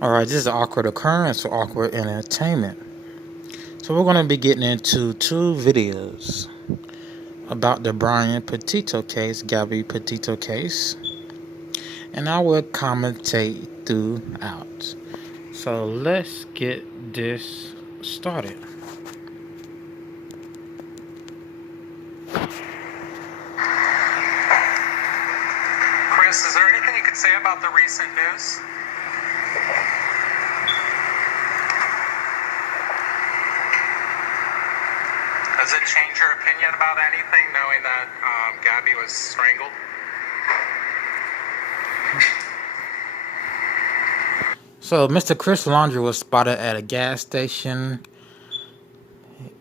Alright, this is awkward occurrence or awkward entertainment. So we're going to be getting into two videos about the Brian Petito case, Gabby Petito case. And I will commentate throughout. So let's get this started. Chris, is there anything you could say about the recent news? Does it change your opinion about anything, knowing that Gabby was strangled? So Mr. Chris Laundrie was spotted at a gas station.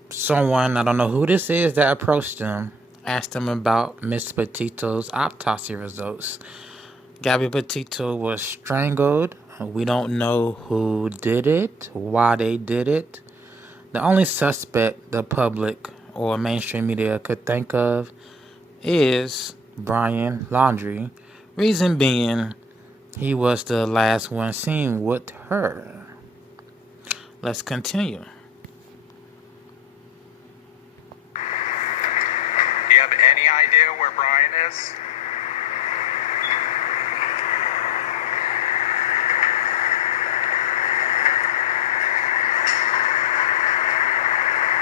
Someone, I don't know who this is, that approached him, asked him about Miss Petito's autopsy results. Gabby Petito was strangled. We don't know who did it, why they did it. The only suspect the public or mainstream media could think of is Brian Laundrie. Reason being, he was the last one seen with her. Let's continue. Do you have any idea where Brian is?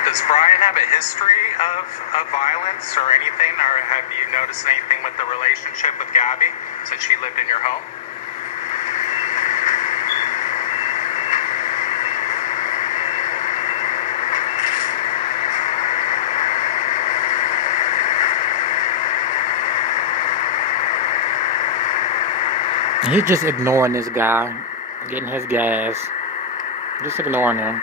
Does Brian have a history of violence or anything, or have you noticed anything with the relationship with Gabby since she lived in your home? He's just ignoring this guy, getting his gas, just ignoring him.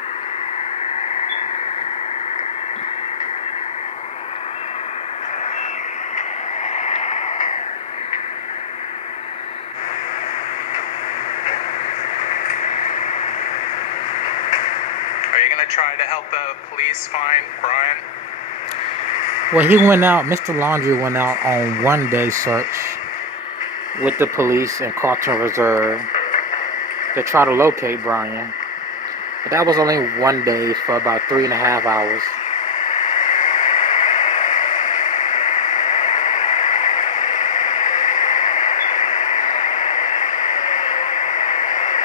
Are you going to try to help the police find Brian? Well, he went out, Mr. Laundrie went out on one-day search with the police in Carlton Reserve to try to locate Brian. But that was only one day for about 3.5 hours.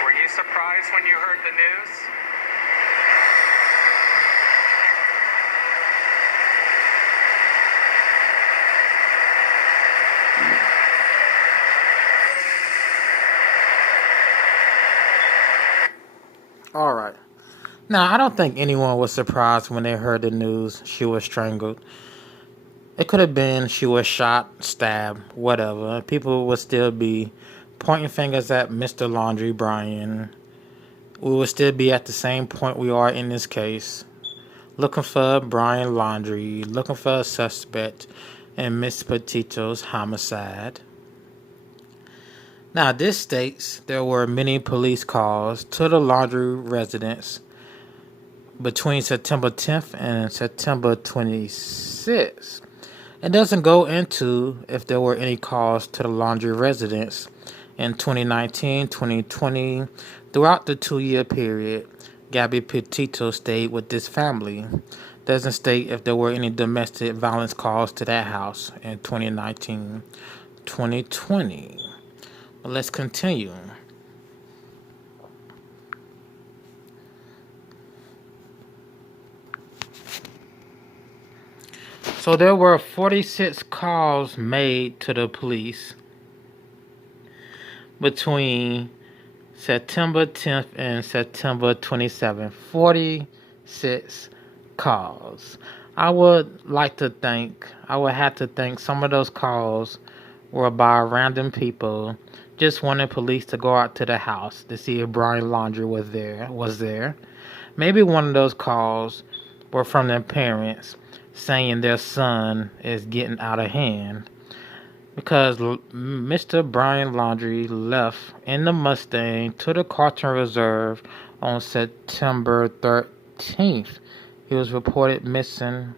Were you surprised when you heard the news? Alright. Now, I don't think anyone was surprised when they heard the news she was strangled. It could have been she was shot, stabbed, whatever. People would still be pointing fingers at Mr. Laundrie, Brian. We would still be at the same point we are in this case. Looking for Brian Laundrie, looking for a suspect in Miss Petito's homicide. Now, this states there were many police calls to the Laundrie residence between September 10th and September 26th. It doesn't go into if there were any calls to the Laundrie residence in 2019, 2020. Throughout the 2-year period, Gabby Petito stayed with this family. Doesn't state if there were any domestic violence calls to that house in 2019, 2020. But let's continue. So there were 46 calls made to the police between September 10th and September 27th. 46 calls. I would have to think some of those calls were by random people just wanting police to go out to the house to see if Brian Laundrie was there. Maybe one of those calls were from their parents saying their son is getting out of hand, because Mr. Brian Laundrie left in the Mustang to the Carlton Reserve on September 13th. He was reported missing,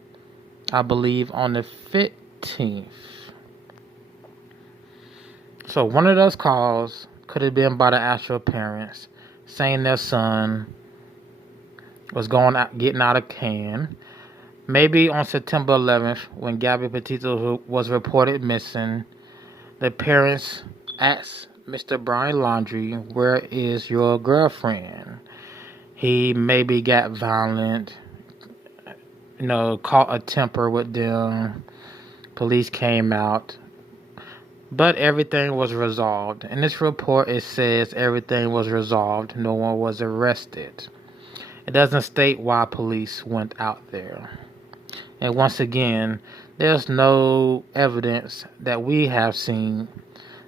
I believe, on the 15th. So one of those calls could have been by the actual parents saying their son was getting out of hand. Maybe on September 11th, when Gabby Petito was reported missing, the parents asked Mr. Brian Laundrie, "Where is your girlfriend?" He maybe got violent, caught a temper with them. Police came out, but everything was resolved. In this report, it says everything was resolved. No one was arrested. It doesn't state why police went out there. And once again, there's no evidence that we have seen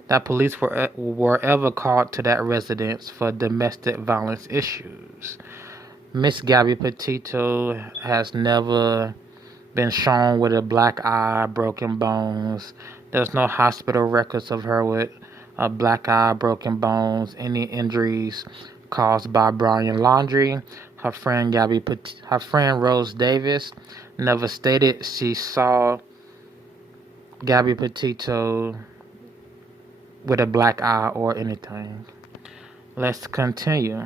that police were ever called to that residence for domestic violence issues. Miss Gabby Petito has never been shown with a black eye, broken bones. There's no hospital records of her with a black eye, broken bones, any injuries caused by Brian Laundrie. Her friend Rose Davis never stated she saw Gabby Petito with a black eye or anything. Let's continue.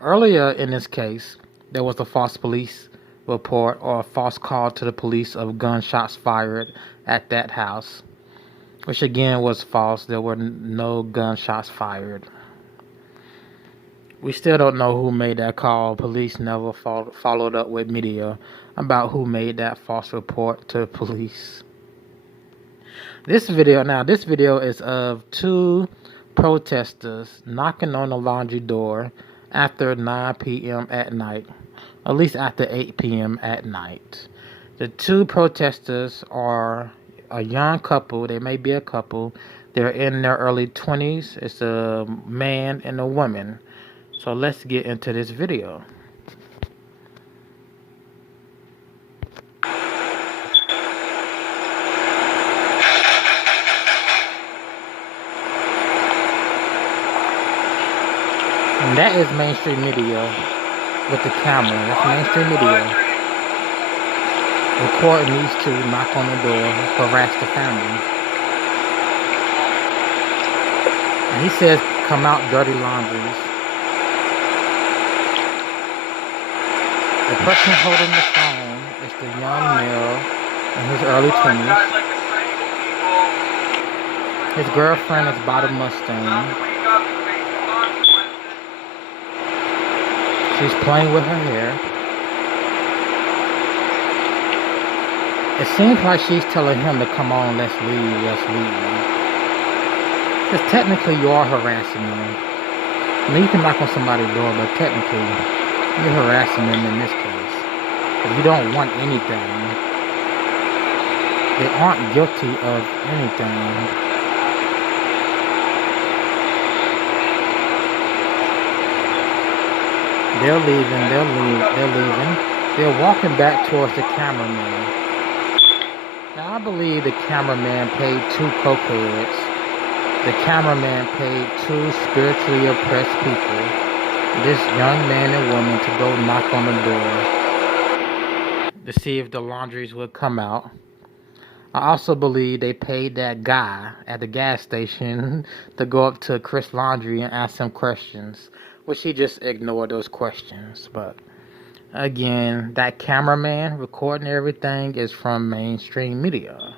Earlier in this case, there was a false police report or a false call to the police of gunshots fired at that house, which again was false. There were no gunshots fired. We still don't know who made that call. Police never followed up with media about who made that false report to police. This video is of two protesters knocking on the laundry door after 9 p.m. at night, at least after 8 p.m. at night. The two protesters are a young couple. They may be a couple. They're in their early 20s. It's a man and a woman. So let's get into this video. And that is mainstream media with the camera. That's mainstream media. Recording these two knock on the door, harass the family. And he says, "Come out, dirty laundries." The person holding the phone is the young male in his early 20s. His girlfriend is by the Mustang. She's playing with her hair. It seems like she's telling him to come on, let's leave. Because technically you are harassing them. I mean, you can knock on somebody's door, but technically you're harassing them in this case. If you don't want anything, they aren't guilty of anything. They're leaving. They're walking back towards the cameraman. Now, I believe the cameraman paid two cokeheads. The cameraman paid two spiritually oppressed people, this young man and woman, to go knock on the door to see if the laundries would come out. I also believe they paid that guy at the gas station to go up to Chris Laundrie and ask him questions, which he just ignored those questions. But again, that cameraman recording everything is from mainstream media.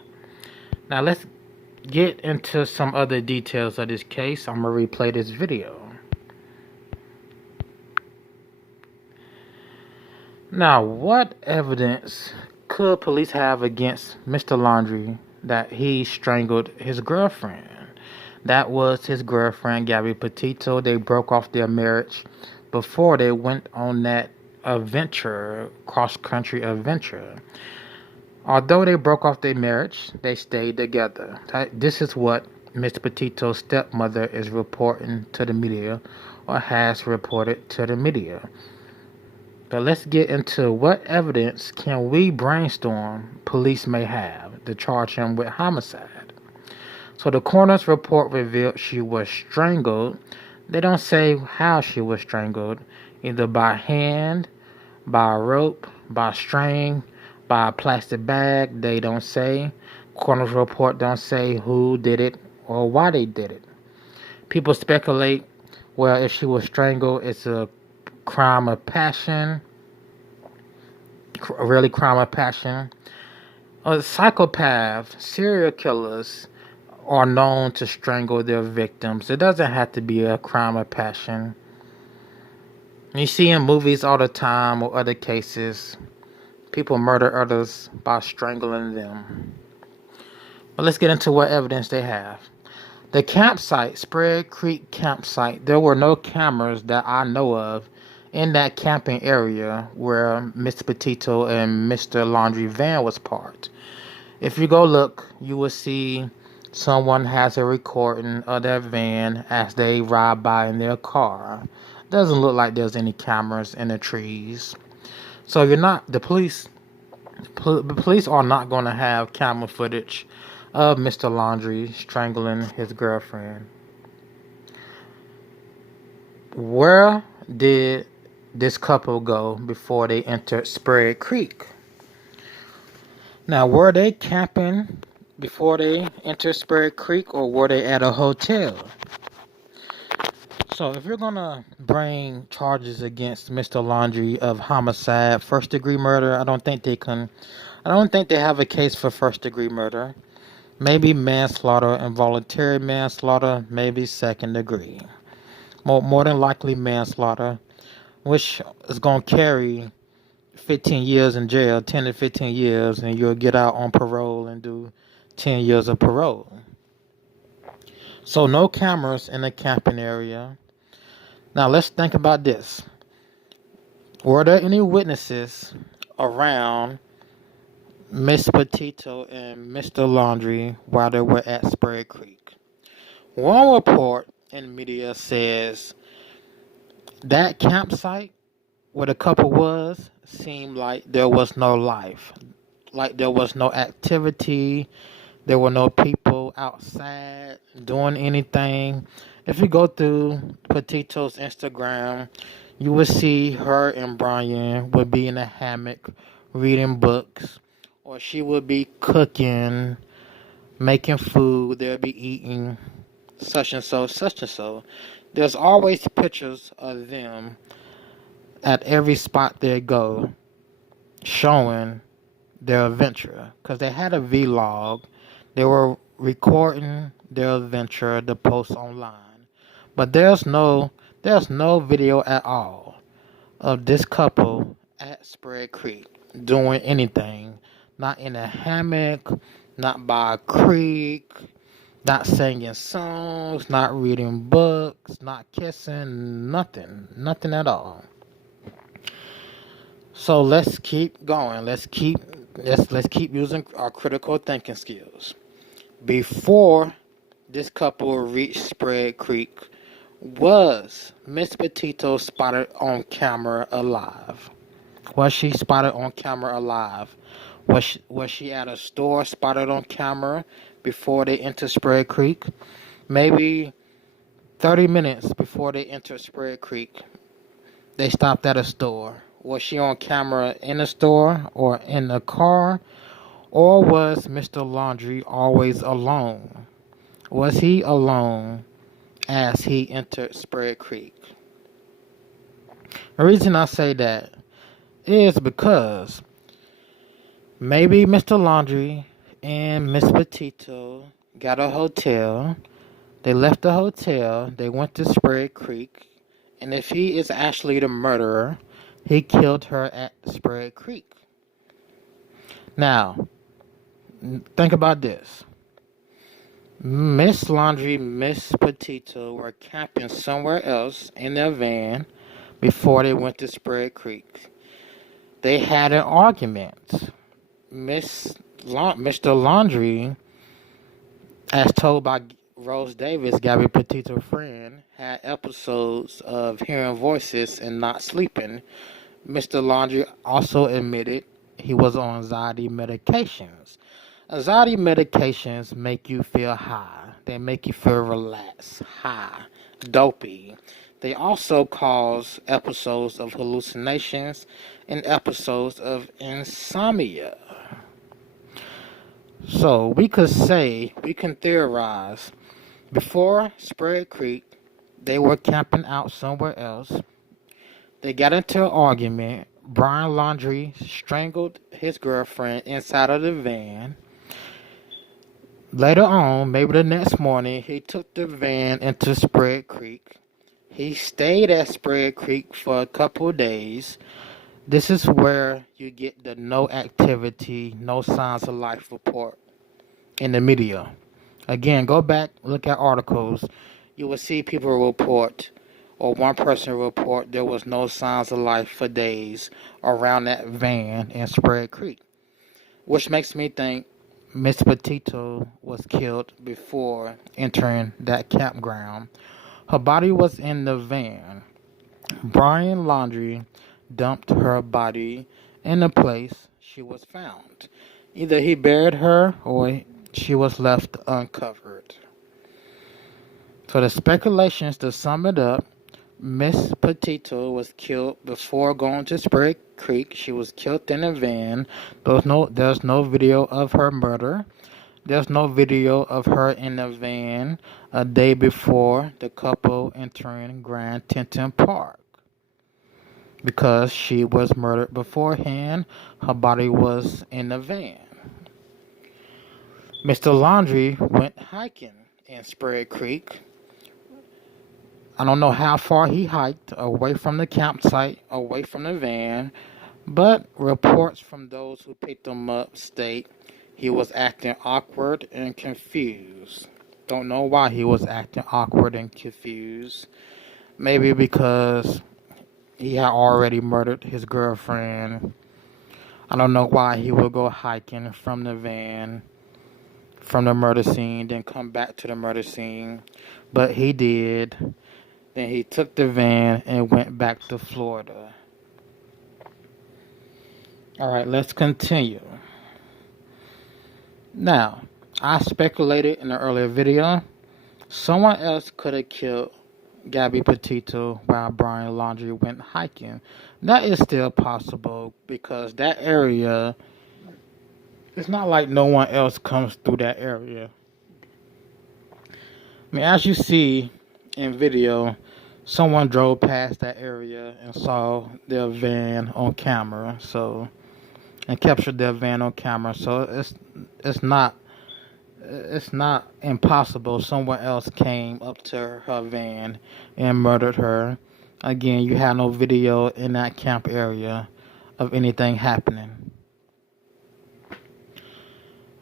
Now let's get into some other details of this case. I'm going to replay this video. Now, what evidence could police have against Mr. Laundrie that he strangled his girlfriend? That was his girlfriend, Gabby Petito. They broke off their marriage before they went on that adventure, cross-country adventure. Although they broke off their marriage, they stayed together. This is what Miss Petito's stepmother is reporting to the media, or has reported to the media. But let's get into what evidence can we brainstorm police may have to charge him with homicide. So the coroner's report revealed she was strangled. They don't say how she was strangled, either by hand, by a rope, by a string, by a plastic bag. They don't say. Coroner's report don't say who did it, or why they did it. People speculate, well, if she was strangled, it's a crime of passion, really crime of passion. Psychopaths, serial killers are known to strangle their victims. It doesn't have to be a crime of passion. You see in movies all the time or other cases, people murder others by strangling them. But let's get into what evidence they have. The campsite, Spread Creek campsite, there were no cameras that I know of in that camping area where Miss Petito and Mr.Laundrie van was parked. If you go look, you will see someone has a recording of their van as they ride by in their car. Doesn't look like there's any cameras in the trees. So the police are not going to have camera footage of Mr. Laundrie strangling his girlfriend. Where did this couple go before they entered Spread Creek? Now, were they camping before they entered Spread Creek, or were they at a hotel? So, if you're gonna bring charges against Mr. Laundrie of homicide, first-degree murder, I don't think they have a case for first-degree murder. Maybe manslaughter, involuntary manslaughter, maybe second degree. More than likely manslaughter, which is gonna carry 15 years in jail, 10 to 15 years, and you'll get out on parole and do 10 years of parole. So no cameras in the camping area. Now let's think about this. Were there any witnesses around Miss Petito and Mr. Laundrie while they were at Spread Creek? One report in media says that campsite where the couple was seemed like there was no life. Like there was no activity. There were no people outside doing anything. If you go through Petito's Instagram, you will see her and Brian would be in a hammock reading books, or she would be cooking, making food. They'll be eating such and so, such and so. There's always pictures of them at every spot they go showing their adventure, because they had a vlog. They were recording their adventure to post online, but there's no video at all of this couple at Spread Creek doing anything. Not in a hammock, not by a creek, not singing songs, not reading books, not kissing, nothing at all. So let's keep going. Let's keep using our critical thinking skills. Before this couple reached Spread Creek, was Miss Petito spotted on camera alive? Was she spotted on camera alive? Was she at a store spotted on camera before they entered Spread Creek? Maybe 30 minutes before they entered Spread Creek, they stopped at a store. Was she on camera in the store or in the car? Or was Mr. Laundrie always alone? Was he alone as he entered Spread Creek? The reason I say that is because maybe Mr. Laundrie and Miss Petito got a hotel. They left the hotel. They went to Spread Creek. And if he is actually the murderer, he killed her at Spread Creek. Now, think about this. Miss Laundrie, Miss Petito were camping somewhere else in their van before they went to Spread Creek. They had an argument. Mr. Laundrie, as told by Rose Davis, Gabby Petito's friend, had episodes of hearing voices and not sleeping. Mr. Laundrie also admitted he was on anxiety medications. Anxiety medications make you feel high. They make you feel relaxed, high, dopey. They also cause episodes of hallucinations and episodes of insomnia. So we can theorize Before Spread Creek, they were camping out somewhere else. They got into an argument. Brian Laundrie strangled his girlfriend inside of the van. Later on, maybe the next morning, he took the van into Spread Creek. He stayed at Spread Creek for a couple of days. This is where you get the no activity, no signs of life report in the media. Again, go back, look at articles. You will see people report, or one person report, there was no signs of life for days around that van in Spread Creek. Which makes me think Miss Petito was killed before entering that campground. Her body was in the van. Brian Laundrie dumped her body in the place she was found. Either he buried her or she was left uncovered. So the speculations, to sum it up, Miss Petito was killed before going to Spread Creek. She was killed in a van. There's no video of her murder. There's no video of her in the van a day before the couple entering Grand Teton Park. Because she was murdered beforehand, her body was in the van. Mr. Laundrie went hiking in Spread Creek. I don't know how far he hiked away from the campsite, away from the van, but reports from those who picked him up state he was acting awkward and confused. Don't know why he was acting awkward and confused. Maybe because he had already murdered his girlfriend. I don't know why he would go hiking from the van, from the murder scene, then come back to the murder scene. But he did. Then he took the van and went back to Florida. Alright, let's continue. Now, I speculated in an earlier video, someone else could have killed Gabby Petito while Brian Laundrie went hiking. That is still possible because that area, it's not like no one else comes through that area. I mean, as you see in video, someone drove past that area and saw their van on camera, and captured their van on camera. So it's not impossible someone else came up to her van and murdered her. Again, you have no video in that camp area of anything happening.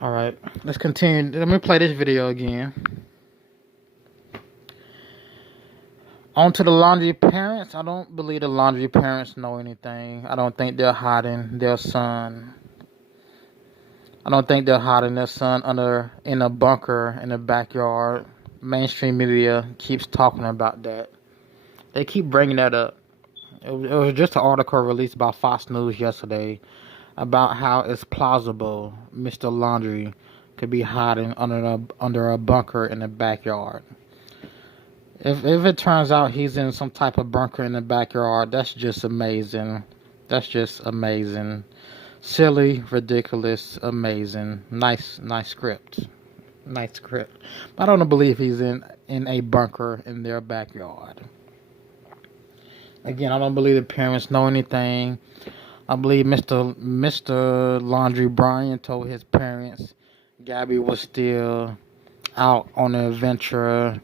Alright, let's continue. Let me play this video again. On to the Laundrie parents. I don't believe the Laundrie parents know anything. I don't think they're hiding their son. I don't think they're hiding their son in a bunker in the backyard. Mainstream media keeps talking about that. They keep bringing that up. It was just an article released by Fox News yesterday about how it's plausible Mr. Laundrie could be hiding under a bunker in the backyard. If it turns out he's in some type of bunker in the backyard, that's just amazing. That's just amazing. Silly, ridiculous, amazing. Nice script. Nice script. But I don't believe he's in a bunker in their backyard. Again, I don't believe the parents know anything. I believe Mr. Laundrie Brian told his parents Gabby was still out on an adventure.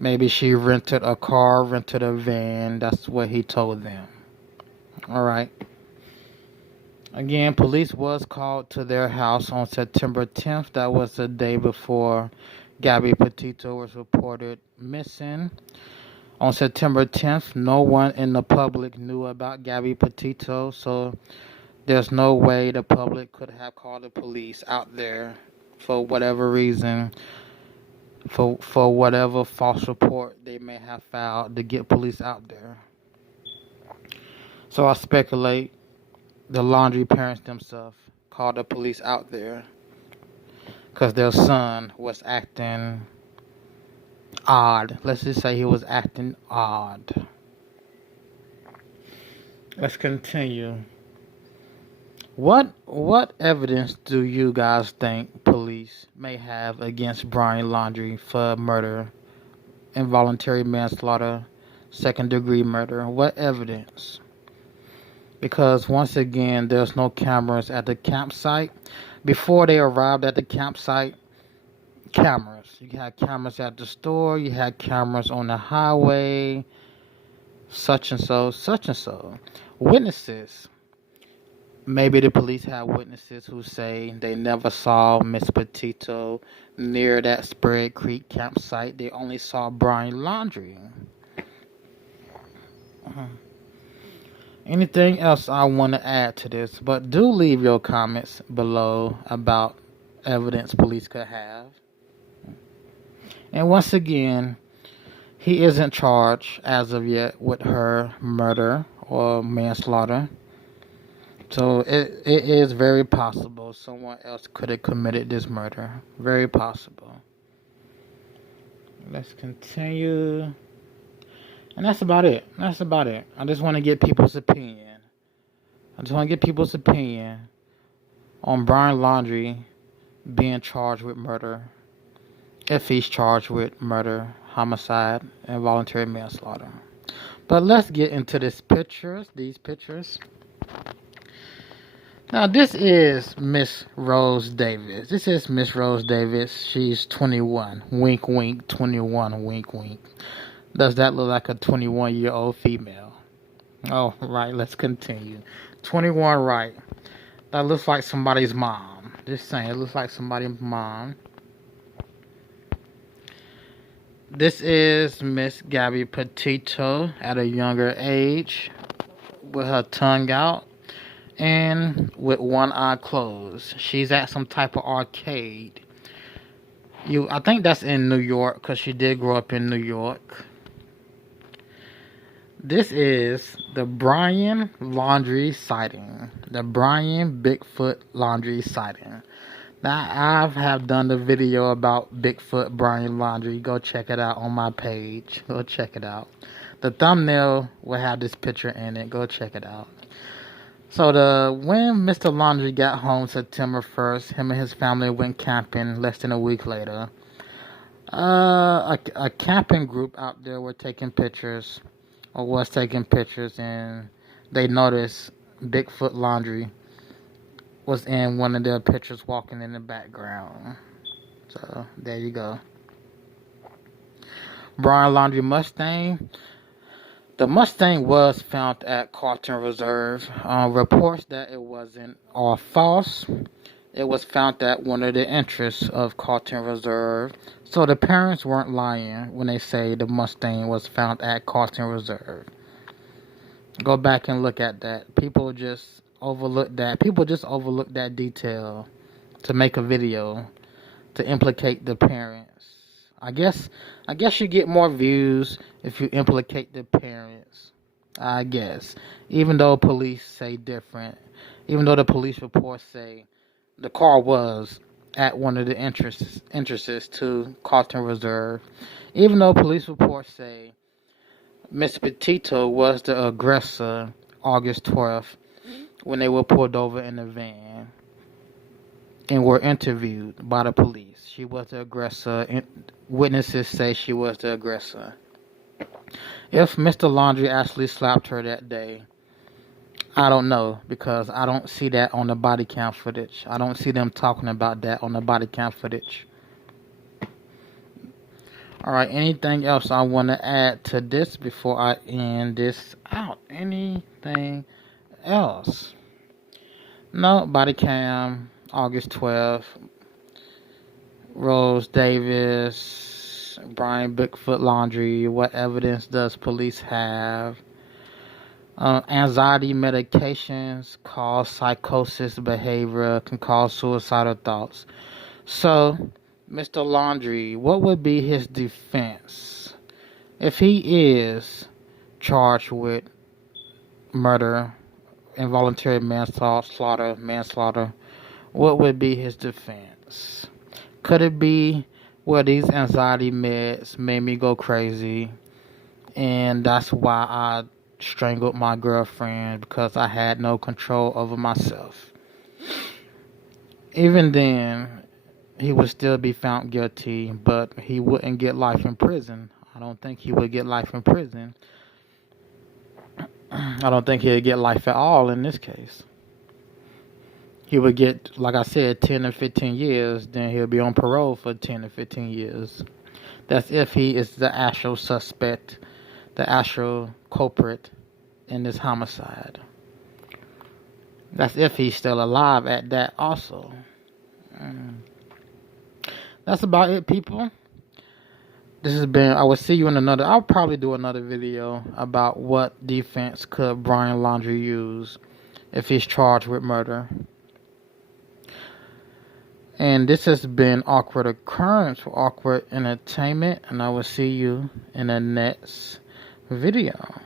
Maybe she rented a car, rented a van. That's what he told them. Alright. Again, police was called to their house on September 10th. That was the day before Gabby Petito was reported missing. On September 10th, no one in the public knew about Gabby Petito, so there's no way the public could have called the police out there for whatever reason, for whatever false report they may have filed to get police out there. So I speculate the Laundrie parents themselves called the police out there because their son was acting odd. Let's just say he was acting odd. Let's continue. What evidence do you guys think police may have against Brian Laundrie for murder, involuntary manslaughter, second degree murder? What evidence? Because once again, there's no cameras at the campsite. Before they arrived at the campsite, cameras. You had cameras at the store, you had cameras on the highway, such and so, such and so. Witnesses. Maybe the police have witnesses who say they never saw Miss Petito near that Spread Creek campsite. They only saw Brian Laundrie. Anything else I want to add to this? But do leave your comments below about evidence police could have. And once again, he isn't charged as of yet with her murder or manslaughter. So it is very possible someone else could have committed this murder. Very possible. Let's continue. And that's about it. That's about it. I just want to get people's opinion. On Brian Laundrie being charged with murder. If he's charged with murder, homicide, and voluntary manslaughter. But let's get into these pictures. Now, this is Miss Rose Davis. She's 21. Wink, wink, 21. Wink, wink. Does that look like a 21-year-old female? Oh, right. Let's continue. 21, right. That looks like somebody's mom. Just saying. It looks like somebody's mom. This is Miss Gabby Petito at a younger age with her tongue out and with one eye closed. She's at some type of arcade. I think that's in New York because she did grow up in New York. This is the Brian Laundrie sighting. The Brian Bigfoot Laundrie sighting. Now, I have done the video about Bigfoot Brian Laundrie. Go check it out on my page. Go check it out. The thumbnail will have this picture in it. Go check it out. So when Mr. Laundrie got home September 1st, him and his family went camping less than a week later. A camping group out there was taking pictures, and they noticed Bigfoot Laundrie was in one of their pictures walking in the background. So, there you go. Brian Laundrie Mustang. The Mustang was found at Carlton Reserve. Reports that it wasn't are false. It was found at one of the entries of Carlton Reserve. So the parents weren't lying when they say the Mustang was found at Carlton Reserve. Go back and look at that. People just overlook that detail to make a video to implicate the parents. I guess you get more views if you implicate the parents. I guess. Even though police say different. Even though the police reports say the car was at one of the entrances to Carlton Reserve. Even though police reports say Miss Petito was the aggressor August 12th when they were pulled over in a van and were interviewed by the police. She was the aggressor. Witnesses say she was the aggressor. If Mr. Laundrie actually slapped her that day, I don't know, because I don't see that on the body cam footage. I don't see them talking about that on the body cam footage. Alright, anything else I want to add to this before I end this out? Anything else? No, body cam, August 12th. Rose Davis, Brian Bigfoot Laundrie. What evidence does police have? Anxiety medications cause psychosis behavior, can cause suicidal thoughts. So, Mr. Laundrie, what would be his defense if he is charged with murder, involuntary manslaughter? What would be his defense? Could it be, well, these anxiety meds made me go crazy, and that's why I strangled my girlfriend, because I had no control over myself? Even then, he would still be found guilty, but he wouldn't get life in prison. I don't think he would get life in prison. I don't think he'd get life at all in this case. He would get, like I said, 10 or 15 years, then he'll be on parole for 10 or 15 years. That's if he is the actual suspect, the actual culprit in this homicide. That's if he's still alive at that also. That's about it, people. This has been, I will see you in another, I'll probably do another video about what defense could Brian Laundrie use if he's charged with murder. And this has been Awkward Occurrence for Awkward Entertainment, and I will see you in the next video.